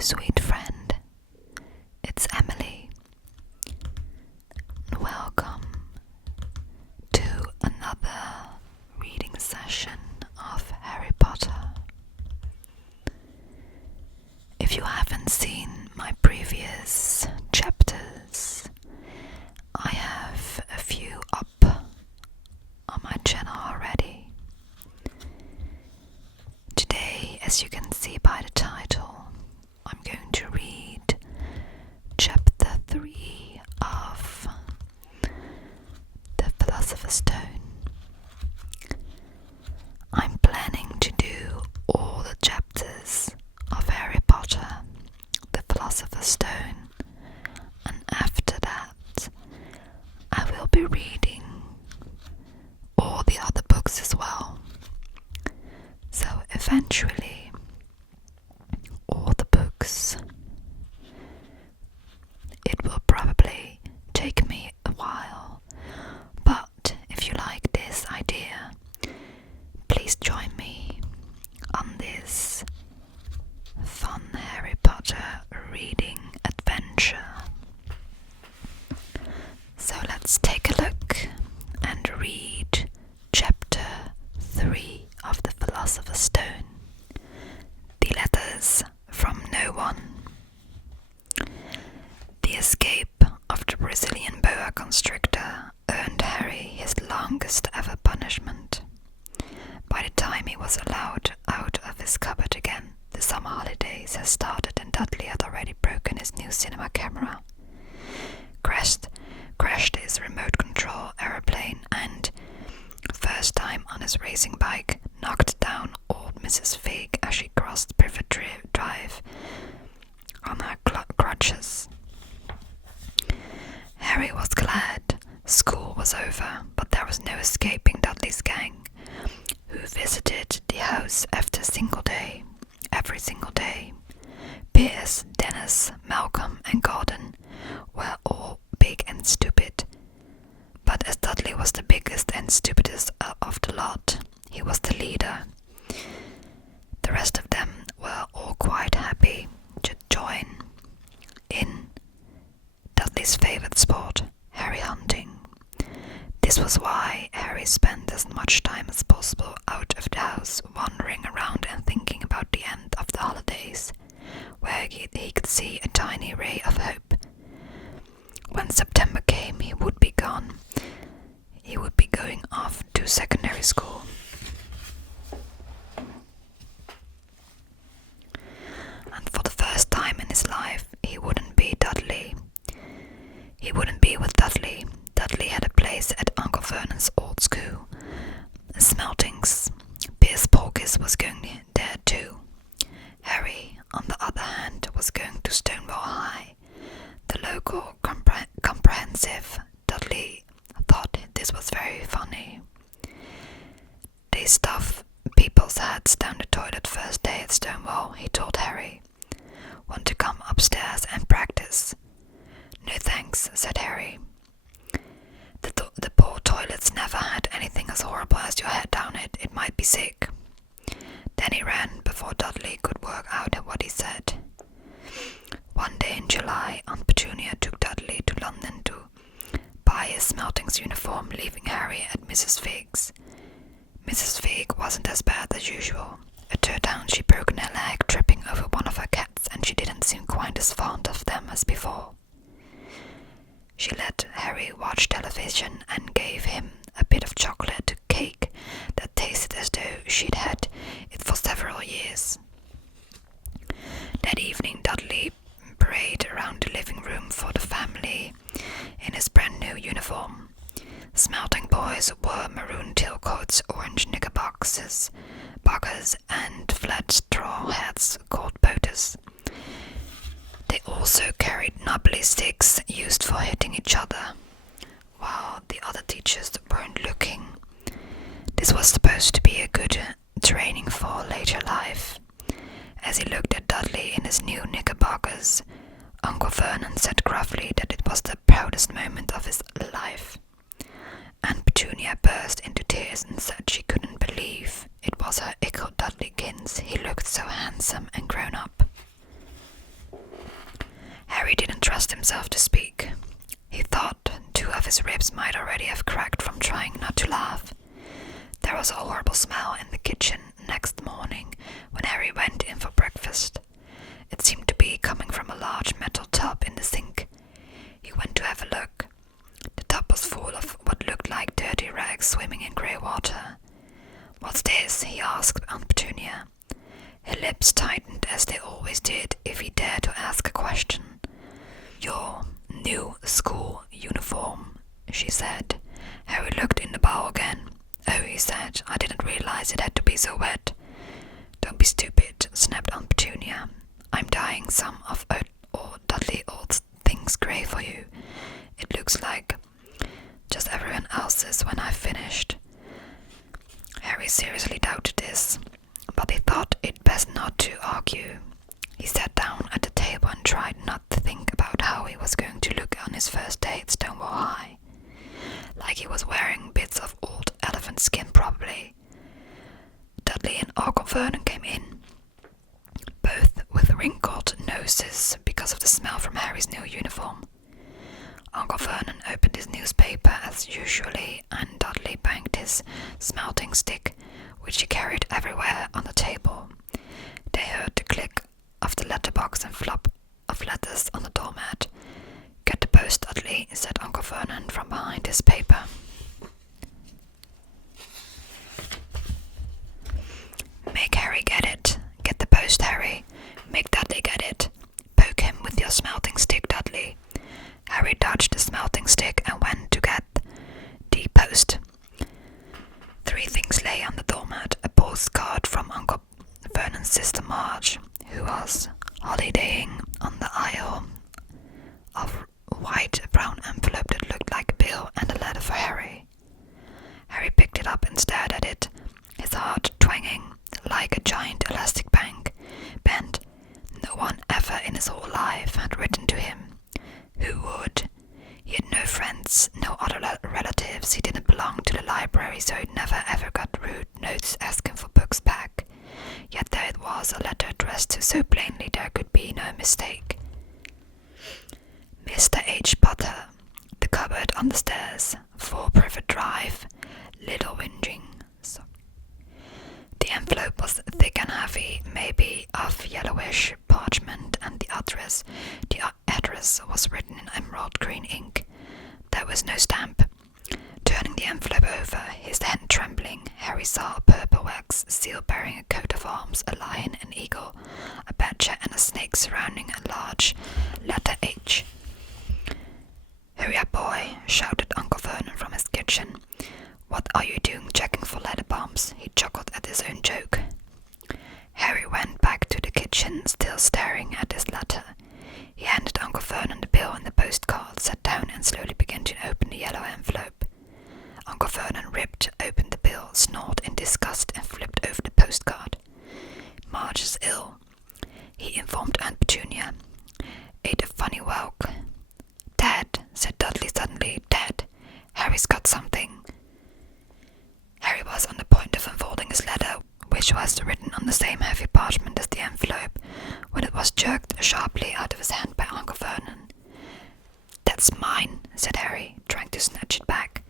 sweet friend. It's Emily. Welcome to another reading session of Harry Potter. If you haven't seen my previous chapters, I have a few up on my channel already. Today, as you can see by the title, I'm going to read chapter 3 of the Philosopher's Stone. I'm planning to do all the chapters of Harry Potter, the Philosopher's Stone, and after that I will be reading all the other books as well. So eventually all the books. It will probably take me a while, but if you like this idea, please join me on this fun Harry Potter reading adventure. So let's take a look and read chapter 3 of the Philosopher's Stone. The letters from no one. The escape of the Brazilian boa constrictor earned Harry his longest ever punishment. By the time he was allowed out of his cupboard again, the summer holidays had started and Dudley had already broken his new cinema camera, crashed his remote control aeroplane, and, first time on his racing bike, knocked down old Mrs. Fig as she crossed Privet Drive on her crutches. Harry was glad school was over, but there was no escaping Dudley's gang, who visited the house every single day. Pierce, Dennis, Malcolm and Gordon were all big and stupid, but as Dudley was the biggest and stupidest of the lot, he was the leader. The rest of them were all quite happy to join in Dudley's favorite sport, Harry hunting. This was why Harry spent as much time as possible out of the house, wandering around and thinking about the end of the holidays, where he could see a tiny ray of hope. When September came, he would be gone. He would be going off to secondary school. And for the first time in his life, he wouldn't be Dudley. He wouldn't be with Dudley. Dudley had a place at Uncle Vernon's old school, Smeltings. Pierce Porkis was going there too. Harry, on the other hand, was going to Stonewall High, the local comprehensive. Dudley thought this was very funny. They stuff people's heads down the toilet first day at Stonewall, he told Harry. Want to come upstairs and practice? No thanks, said Harry. The poor toilets never had anything as horrible as your head down it. It might be sick. Then he ran before Dudley could work out what he said. One day in July, Aunt Petunia took Dudley to London to buy his Smeltings uniform, leaving Harry at Mrs. Fig's. Mrs. Fig wasn't as bad as usual. It turned out she'd broken her leg tripping over one of her cats, and she didn't seem quite as fond of them as before. She let Harry watch television and gave him a bit of chocolate cake that tasted as though she'd had it for several years. That evening, Dudley paraded around the living room for the family in his brand new uniform. Smelting boys wore maroon tailcoats, orange knickerbockers, and flat straw hats called boaters. They also carried knobbly sticks used for hitting each other, while the other teachers weren't looking. This was supposed to be a good training for later life. As he looked at Dudley in his new knickerbockers, Uncle Vernon said gruffly that it was the proudest moment of his life. Aunt Petunia burst into tears and said she couldn't believe it was her Ickle Dudleykins. He looked so handsome and grown up. forced himself to speak. He thought 2 of his ribs might already have cracked from trying not to laugh. There was a horrible smell in the kitchen next morning when Harry went in for breakfast. It seemed to be coming from a large metal tub in the sink. He went to have a look. The tub was full of what looked like dirty rags swimming in grey water. "What's this?" he asked Aunt Petunia. Her lips tightened as they always did if he dared to ask a question. "Your new school uniform," she said. Harry looked in the bowl again. "Oh," he said, "I didn't realize it had to be so wet." "Don't be stupid," snapped Aunt Petunia. "I'm dyeing some of Dudley Old's things grey for you. It looks like just everyone else's when I've finished." Harry seriously doubted this, but he thought it best not to argue. He sat down at the table and tried not to think about how he was going to look on his first day at Stonewall High. Like he was wearing bits of old elephant skin, probably. Dudley and Uncle Vernon came in, both with wrinkled noses because of the smell from Harry's new uniform. Uncle Vernon opened his newspaper as usually, and Dudley banged his smelting stick, which he carried everywhere, on the table. They heard the click of the letterbox and flop of letters on the doormat. "Get the post, Dudley," said Uncle Vernon from behind his paper. "Make Harry get it. Get the post, Harry. Make Dudley get it. Poke him with your smelting stick, Dudley." Harry dodged the smelting stick and went to get the post. 3 things lay on the doormat: a postcard from Uncle Vernon's sister Marge, who was holidaying on the Isle, a white brown envelope that looked like a bill, and a letter for Harry. Harry picked it up and stared at it, his heart twanging like a giant elastic band. No one ever in his whole life had written to him. Who would? He had no friends, no other relatives. He didn't belong to the library, so he never ever got rude notes asking for books back. Yet there it was, a letter addressed to so plainly there could be no mistake. Mr. H. Potter, The Cupboard on the Stairs, 4 Privet Drive, Little Whinging. The envelope was thick and heavy, maybe of yellowish parchment, and the address was written in emerald green ink. There was no stamp. Turning the envelope over, his hand trembling, Harry saw a purple wax seal bearing a coat of arms, a lion, an eagle, a badger, and a snake surrounding a large letter H. "Hurry up, boy," shouted Uncle Vernon from his kitchen. "What are you doing checking for letter bombs?" He chuckled at his own joke. Harry went back to the kitchen, still staring at his letter. He handed Uncle Vernon the bill and the postcard, sat down and slowly began to open the yellow envelope. Uncle Vernon ripped open the bill, snorted in disgust, and flipped over the postcard. "Marge is ill," he informed Aunt Petunia. "Ate a funny whelk." "Dad," said Dudley suddenly, "Dad, Harry's got something." Harry was on the point of unfolding his letter, which was written on the same heavy parchment as the envelope, when it was jerked sharply out of his hand by Uncle Vernon. "That's mine," said Harry, trying to snatch it back.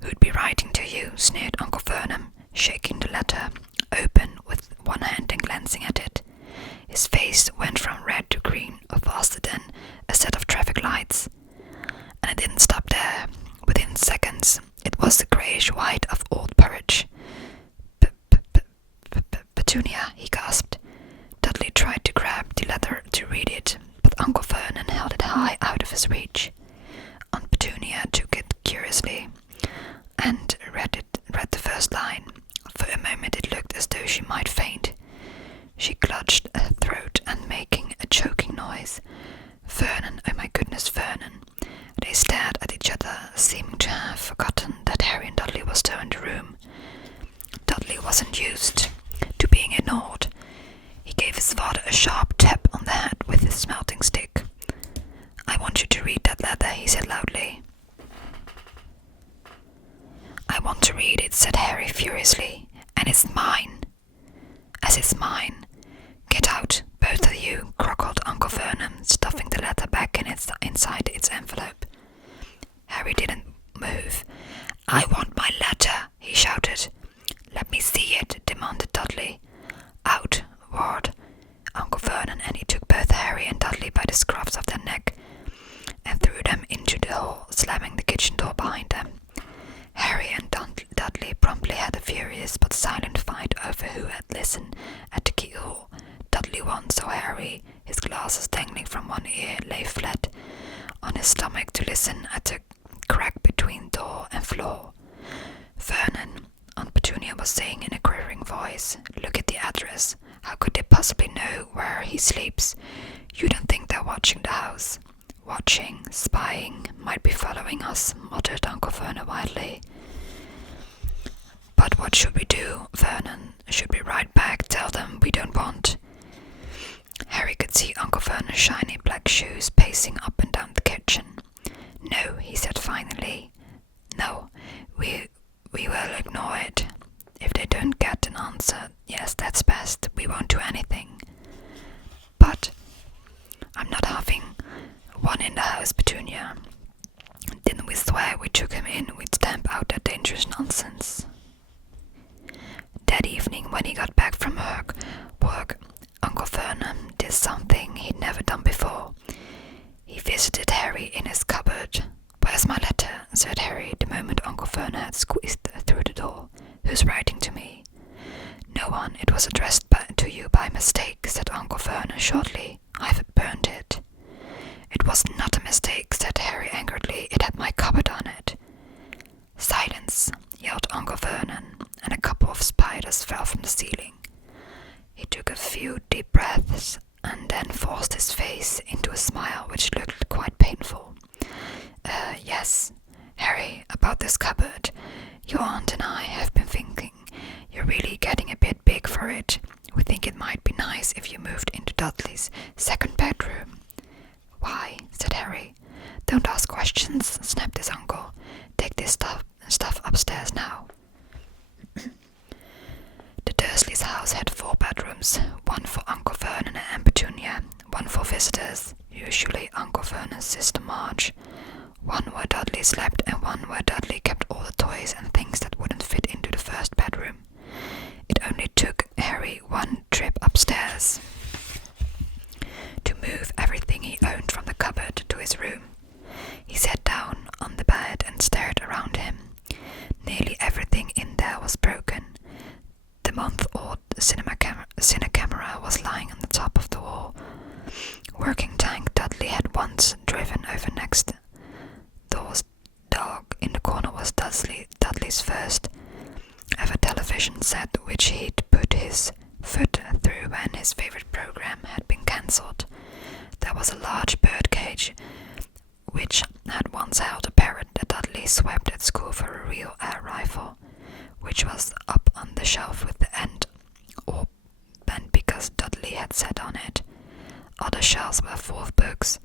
"Who'd be writing to you?" sneered Uncle Vernon, shaking the letter open with one hand and glancing at it. His face went from red to green faster than a set of traffic lights. And it didn't stop there. Within seconds, it was the greyish-white of old porridge. "Petunia," he gasped. Dudley tried to grab the letter to read it, but Uncle Vernon held it high out of his reach. Aunt Petunia took it curiously and read the first line. For a moment it looked as though she might faint. She clutched her throat and making a choking noise. "Vernon, oh my goodness, Vernon." They stared at each other, seeming to have forgotten that Harry and Dudley were still in the room. Dudley wasn't used to being ignored. He gave his father a sharp tap on the head with his smelting stick. "I want you to read that letter," he said loudly. "I want to read it," said Harry furiously, "and it's mine." "As it's mine. Get out, both of you," crackled Uncle Vernon, stuffing the letter back in its glasses dangling from one ear, lay flat on his stomach to listen at the crack between door and floor. Vernon, Aunt Petunia was saying in a quivering voice, "Look at the address. How could they possibly know where he sleeps? You don't think they're watching the house?" "Watching, spying, might be following us," muttered Uncle Vernon wildly. "But what should we do, Vernon? Should we write back, tell them we don't want?" Harry could see Uncle Vernon's shiny black shoes pacing up and down the kitchen. "No," he said finally. "No, we will ignore it. If they don't get an answer, yes, that's best. We won't do anything." "But I'm not having one in the house, Petunia. Didn't we swear we took him in, we'd stamp out that dangerous nonsense?" That evening, when he got back from work, Uncle Vernon did something he'd never done before. He visited Harry in his cupboard. "Where's my letter?" said Harry the moment Uncle Vernon had squeezed through the door. "Who's writing to me?" "No one. It was addressed to you by mistake," said Uncle Vernon shortly. "I've burned it." "It was not a mistake," said Harry angrily. "It had my cupboard on it." "Silence!" yelled Uncle Vernon, and a couple of spiders fell from the ceiling. He took a few deep breaths and then forced his face into a smile which looked quite painful. Yes, Harry, about this cupboard. Your aunt and I have been thinking you're really getting a bit big for it. We think it might be nice if you moved into Dudley's second bedroom." "Why?" said Harry. "Don't ask questions," snapped his uncle. "Take this stuff upstairs now." The Dursleys' house had 4 bedrooms, one for Uncle Vernon and Aunt Petunia, one for visitors, usually Uncle Vernon's sister Marge, one where Dudley slept, and one where Dudley kept all the toys and things that wouldn't fit into the first bedroom. It only took Harry one trip upstairs to move everything he owned from the cupboard to his room. He sat down on the bed and stared around him. Nearly everything in there was broken. The month-old cine camera was lying on the top of the wall. Working tank Dudley had once driven over next door's dog in the corner was Dudley's first ever television set, which he'd put his foot through when his favorite program had been cancelled. There was a large bird cage which had once held a parrot that Dudley swept at school for a real air rifle, which was up on the shelf with the end or bent because Dudley had sat on it. Other shelves were full of books.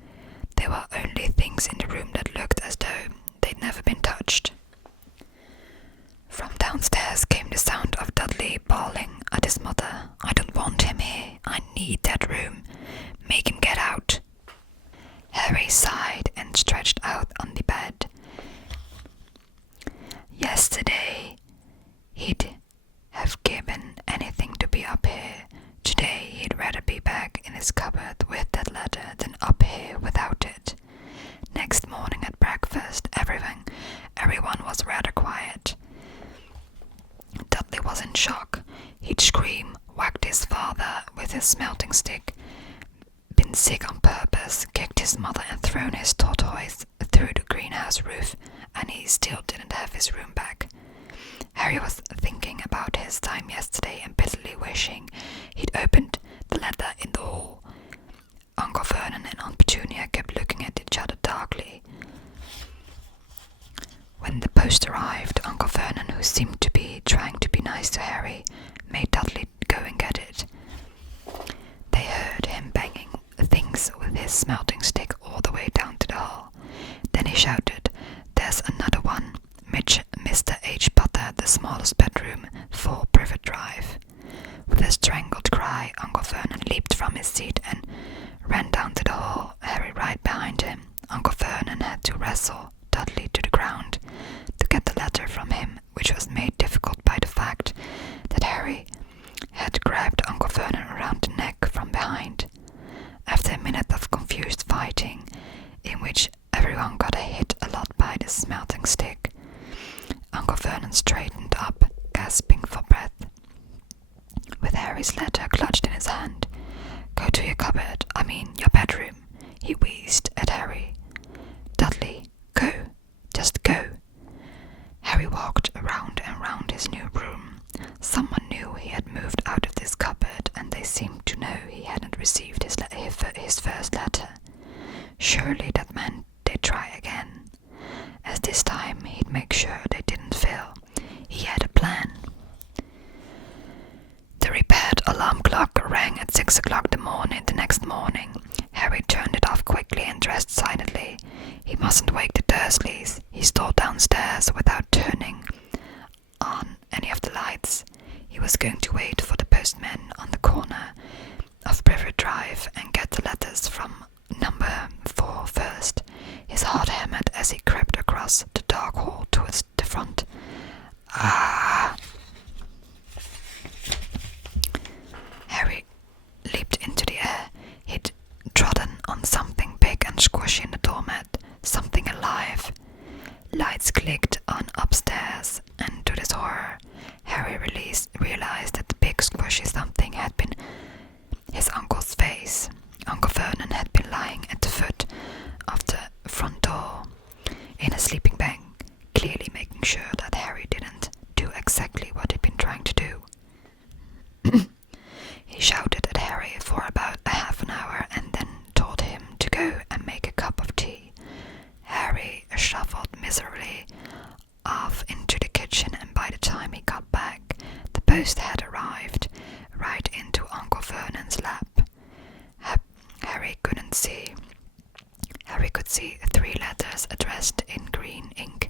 There were only things in the room that looked as though they'd never been touched. From downstairs came the sound of Dudley bawling at his mother. "I don't want him here. I need that room. Make him get out." Harry sighed and stretched out on the bed. Yesterday, he'd have given anything to be up here. Today, he'd rather be back in his cupboard with that letter than up here without it. Next morning at breakfast, everyone was rather quiet. Dudley was in shock. He'd scream, whacked his father with his smelting stick, been sick on purpose, kicked his mother and thrown his tortoise through the greenhouse roof, and he still didn't have his room back. Harry was thinking about his time yesterday and bitterly wishing he'd opened the letter in the hall. Uncle Vernon and Aunt Petunia kept looking at each other darkly. When the post arrived, Uncle Vernon, who seemed to be trying to be nice to Harry, made Dudley go and get it. They heard him banging things with his smelting stick all the way down to the hall. Then he shouted, "There's another one. Mr. H. Potter, the smallest bedroom, 4 Privet Drive." With a strangled cry, Uncle Vernon leaped from his seat and ran down to the hall, Harry right behind him. Uncle Vernon had to wrestle Dudley to the ground to get the letter from him, which was made difficult by the fact that Harry had grabbed Uncle Vernon around the neck from behind. After a minute of confused fighting, in which everyone got hit a lot by the smelting stick, Uncle Vernon straightened up, gasping for breath. With Harry's letter clutched in his hand. "Go to your cupboard, your bedroom," bedroom. He wheezed at Harry. "Dudley, go. Just go." Harry walked around and round his new room. Someone knew he had moved out of this cupboard, and they seemed to know he hadn't received his first letter. Surely that meant they'd try again. As this time he'd make sure they didn't fail. He had a plan. The repaired alarm clock rang at 6 o'clock the next morning. Harry turned it off quickly and dressed silently. He mustn't wake the Dursleys. He stole downstairs without turning on any of the lights. He was going to wait for the postman on the corner of Privet Drive and get the letters from number 4 first. His heart hammered as he crept across the dark hall towards the front. Harry leaped into the air. He'd trodden on something big and squishy in the doormat, something alive. Lights clicked on upstairs, and to his horror, Harry realized that the big squishy something had been his uncle's face. Uncle Vernon had been lying at the foot of the front door in a sleeping bag, clearly making sure that Harry didn't do exactly what he'd been trying to do. He shouted at Harry for about a half an hour and then told him to go and make a cup of tea. Harry shuffled miserably off into the kitchen, and by the time he got back, the post had arrived right into Uncle Vernon's lap. Harry could see 3 letters addressed in green ink.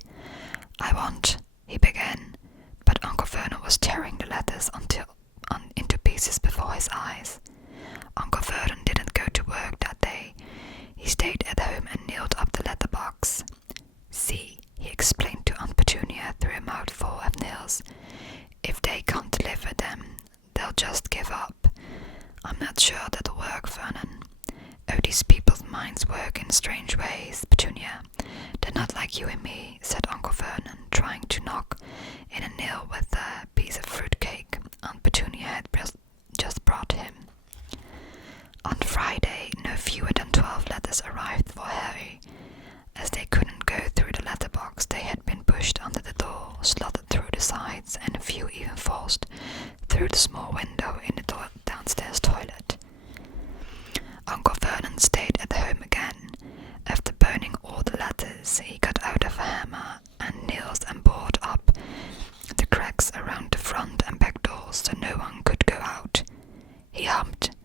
"I want," he began, but Uncle Vernon was tearing the letters into pieces before his eyes. Uncle Vernon didn't go to work that day. He stayed at home and nailed up the letterbox. "See," he explained to Aunt Petunia through a mouthful of nails. "If they can't deliver them, they'll just give up. I'm not sure that'll work, Vernon. Oh, these people's minds work in strange ways, Petunia. They're not like you and me," said Uncle Vernon, trying to knock in a nail with a piece of fruitcake Aunt Petunia had just brought him. On Friday, no fewer than 12 letters arrived for Harry. As they couldn't go through the letterbox, they had been pushed under the door, slotted through the sides, and a few even forced through the small window in the downstairs toilet. Uncle Vernon stayed at home again. After burning all the letters, he got out a hammer and nails and boarded up the cracks around the front and back doors so no one could go out. He hummed,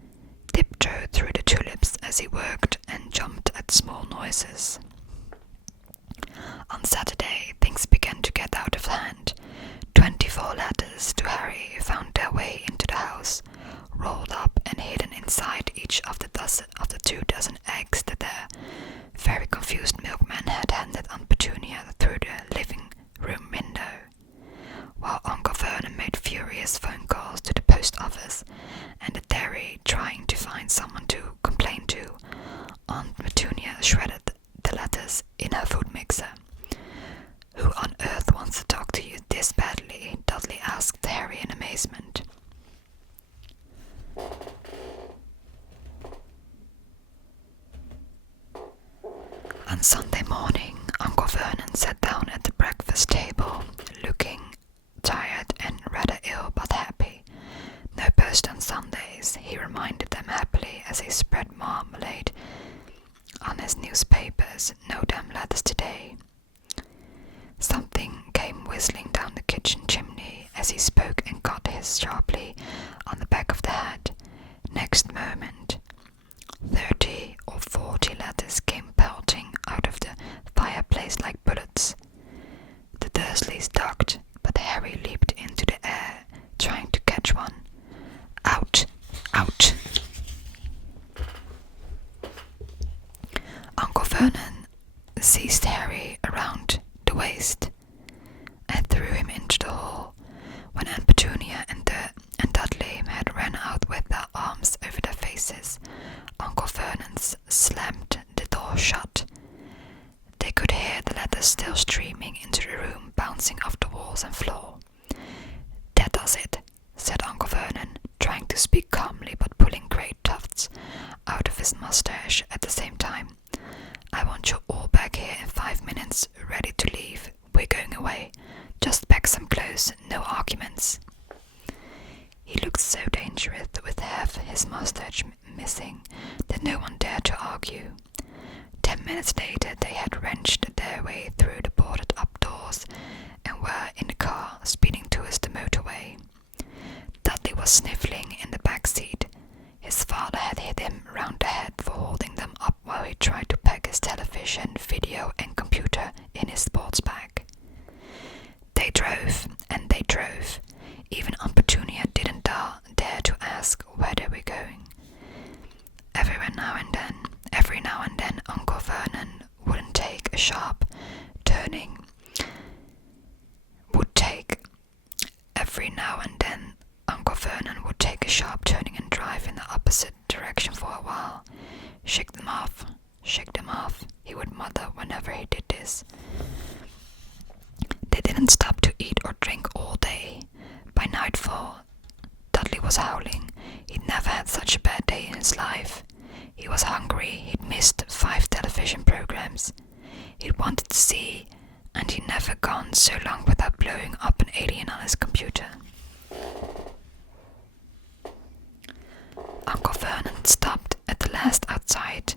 tiptoed through the tulips as he worked, and jumped at small noises. On Saturday, things began to get out of hand. 24 letters to Harry found their way into the house, rolled up and hidden inside each of the 2 dozen eggs that their very confused milkman had handed Aunt Petunia through the living room window. While Uncle Vernon made furious phone calls to the post office and the dairy trying to find someone to complain to, Aunt Petunia shredded the letters in her food mixer. "Who on earth wants to talk to you this badly?" Dudley asked Harry in amazement. On Sunday morning, Uncle Vernon sat down at the breakfast table, looking tired and rather ill but happy. No post on Sundays, he reminded them happily as he spread marmalade on his newspapers. "No damn letters today." Something came whistling down the kitchen chimney as he spoke and caught his sharply on the back of the head. Next moment, 30 or 40 letters came pelting out of the fireplace like bullets. The Dursleys ducked, but Harry leaped into the air, trying to catch one. "Out! Out!" Uncle Vernon seized Harry around the waist and threw him into the hall. When Aunt Petunia and Dudley had ran out with their arms over their faces, Uncle Vernon slammed the door shut. They could hear the letters still streaming into the room, bouncing off the walls and floor. "That does it," said Uncle Vernon, trying to speak calmly but pulling great tufts out of his mustache at the same time. "I want you all back here in 5 minutes, ready to leave. We're going away. Just pack some clothes, no arguments." He looked so dangerous with half his mustache missing that no one dared to argue. 10 minutes later they had wrenched their way through the boarded-up doors and were in the car, speeding towards the motorway. Dudley was sniffling in the back seat. His father had hit him round the head for holding them up while he tried to pack his television, video and computer in his sports bag. They drove, and they drove. Even Aunt Petunia didn't dare to ask where they were going. Every now and then, Uncle Vernon would take a sharp turning. And drive in the opposite direction for a while. Shake them off, he would mutter whenever he did this. They didn't stop to eat or drink all day. By nightfall, Dudley was howling. He'd never had such a bad day in his life. He was hungry. He'd missed 5 television programs he'd wanted to see, and he'd never gone so long without blowing up an alien on his computer. Uncle Vernon stopped at the last outside,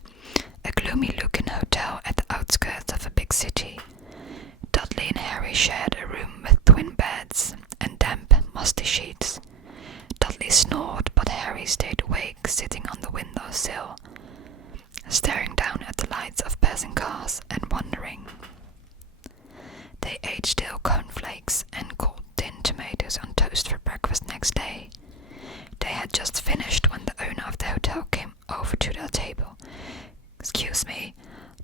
a gloomy-looking hotel at the outskirts of a big city. Dudley and Harry shared a room with twin beds and damp, musty sheets. Dudley snored, but Harry stayed awake, sitting on the windowsill, staring down at the lights of passing cars and wondering. They ate stale cornflakes and cold tinned tomatoes on toast for breakfast next day. They had just finished when the owner of the hotel came over to their table. "Excuse me,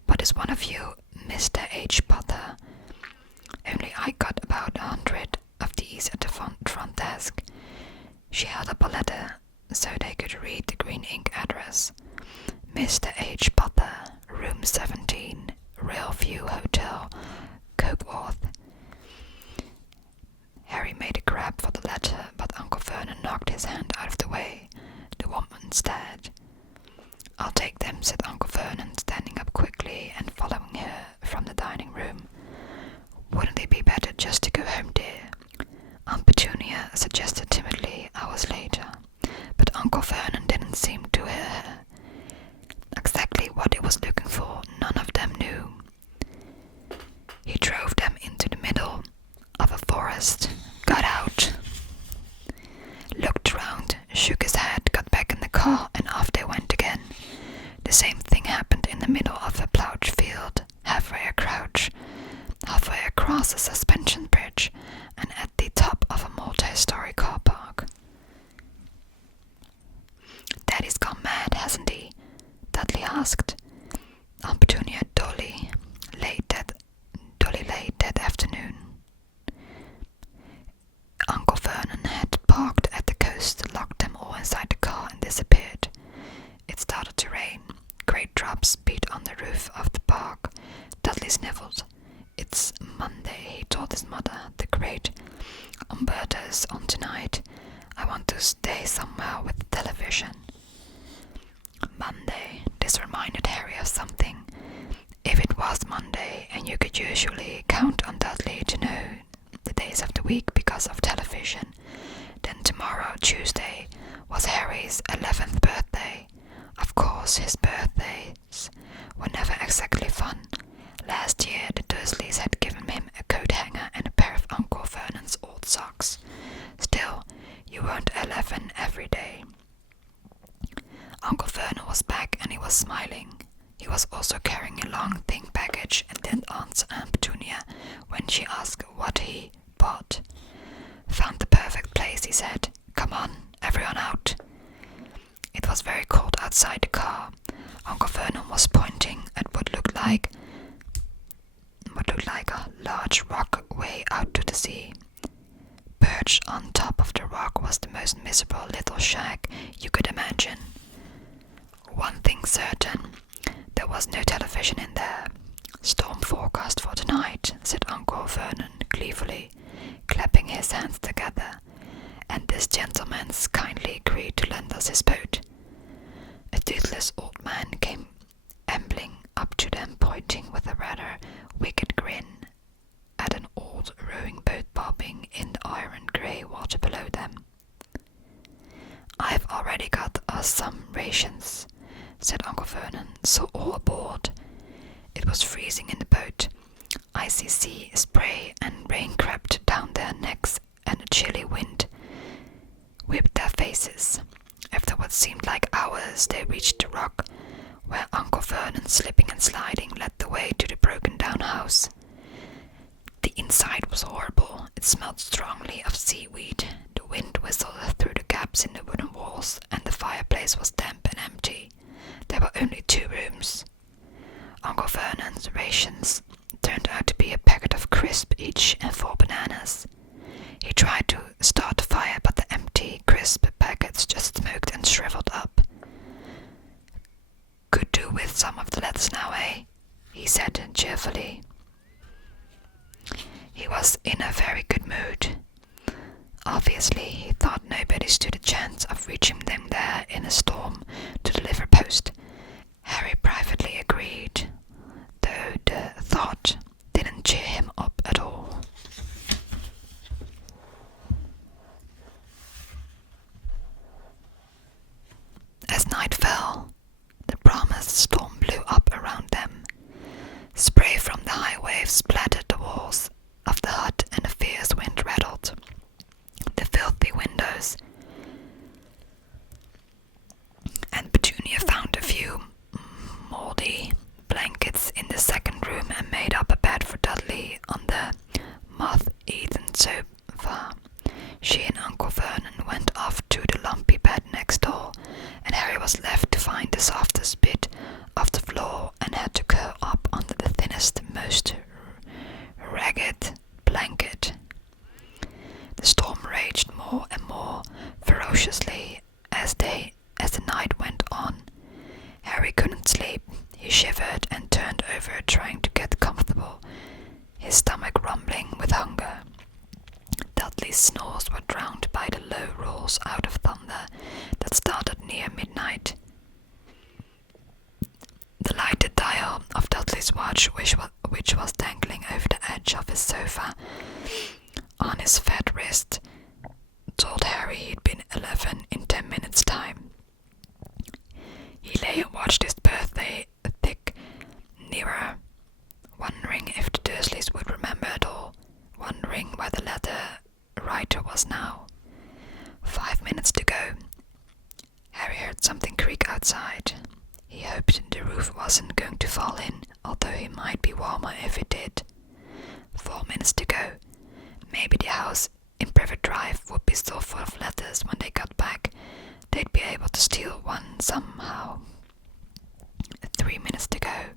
but is one of you Mr. H. Potter? Only I got about 100 of these at the front desk." She held up a letter so they could read the green ink address. "Mr. H. Potter, room 17, Railview Hotel, Cokeworth." Harry made a grab for the letter, but Uncle Vernon knocked his hand out of the way. The woman stared. "I'll take them," said Uncle Vernon, standing up quickly and following her from the dining room. "Wouldn't it be better just to go home, dear?" Aunt Petunia suggested timidly hours later, but Uncle Vernon didn't seem to hear her. Exactly what he was looking for, none of them knew. He drove them into the middle of a forest, got out, looked around, shook his head, got back in the car, and off they went again. The same thing happened in the middle of a plowed field, halfway across a suspension bridge, and at the top of a multi-story car park. "Daddy's gone mad, hasn't he?" Dudley asked. Aunt Petunia Dolly late that afternoon. Uncle Vernon had parked at the coast, locked them all inside the car, and disappeared. It started to rain. Great drops beat on the roof of the park. Dudley sniffled. "It's Monday," he told his mother. "The great Umberto's on tonight. I want to stay somewhere with the television." Monday. This reminded Harry of something. If it was Monday, and you could usually count on Dudley to know the days of the week because of television, then tomorrow, Tuesday, was Harry's 11th birthday. Of course, his birthdays were never exactly fun. Last year, the Dursleys had given him a coat hanger and a pair of Uncle Vernon's old socks. Still, you weren't 11 every day. Uncle Vernon was back and he was smiling. He was also carrying a long, thin package and didn't answer Aunt Petunia when she asked what he bought. "Found the perfect place," he said. "Come on, everyone out." It was very cold outside the car. Uncle Vernon was pointing at what looked like a large rock way out to the sea. Perched on top of the rock was the most miserable little shack you could imagine. One thing certain, there was no television in there. "Storm forecast for tonight," said Uncle Vernon gleefully, clapping his hands together, "and this gentleman's kindly agreed to lend us his boat." A toothless old man came pointing with a rather wicked grin at an old rowing boat bobbing in the iron grey water below them. "I've already got us some rations," said Uncle Vernon, "so all aboard." It was freezing in the boat. Icy sea spray and rain crept down their necks, and a chilly wind whipped their faces. After what seemed like hours, they reached the rock, where Uncle Vernon, slipping and sliding, led the way to the broken-down house. The inside was horrible. It smelled strongly of seaweed. The wind whistled through the gaps in the wooden walls, and the fireplace was damp and empty. There were only 2 rooms. Uncle Vernon's rations turned out to be a packet of crisp each and 4 bananas. He tried to start the fire, but the empty, crisp packets just smoked and shriveled up. "Could do with some of the lettuce now, eh?" he said cheerfully. He was in a very good mood. Obviously, he thought nobody stood a chance of reaching them there in a storm to deliver post. Harry privately agreed, though the thought didn't cheer him up at all. As night fell, the promised storm blew up around them. Spray from the high waves splattered the walls of the hut, and a fierce wind rattled the filthy windows. And Petunia found a few moldy blankets in the second room and made up a bed for Dudley on the moth-eaten sofa. She and Uncle Vernon went off to the lumpy bed next door, and Harry was left to find the softest bit of the floor and had to curl up under the thinnest, most ragged blanket. The storm raged more and more ferociously as the night went on. Harry couldn't sleep. He shivered and turned over, trying to get comfortable, his stomach rumbling with hunger. Dudley's snores were drowned by the low rolls out of thunder that started near midnight. The lighted dial of Dudley's watch, which was dangling over the edge of his sofa on his fat wrist, told Harry he'd been 11 in 10 minutes' time. He lay and watched his birthday tick nearer, wondering if the Dursleys would remember it all, wondering where the letter writer was now. 5 minutes to go. Harry heard something creak outside. He hoped the roof wasn't going to fall in, although he might be warmer if it did. 4 minutes to go. Maybe the house in Privet Drive would be so full of letters when they got back. They'd be able to steal one somehow. 3 minutes to go.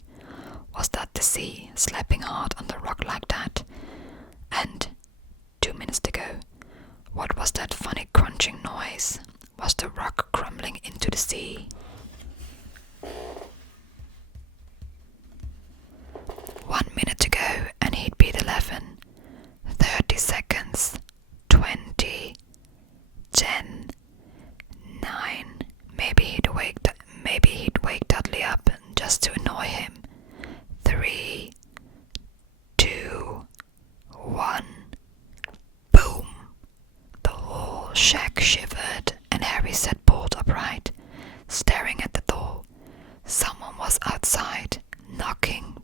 Was that the sea slapping hard on the rock like that? And 2 minutes to go. What was that funny crunching noise? Was the rock crumbling into the sea? 1 minute to go, and he'd beat 11. 30 seconds. 20. 10. 9. Maybe he'd wake Dudley up just to annoy him. 3, 2, 1. Boom! The whole shack shivered, and Harry sat bolt upright, staring at the door. Someone was outside, knocking,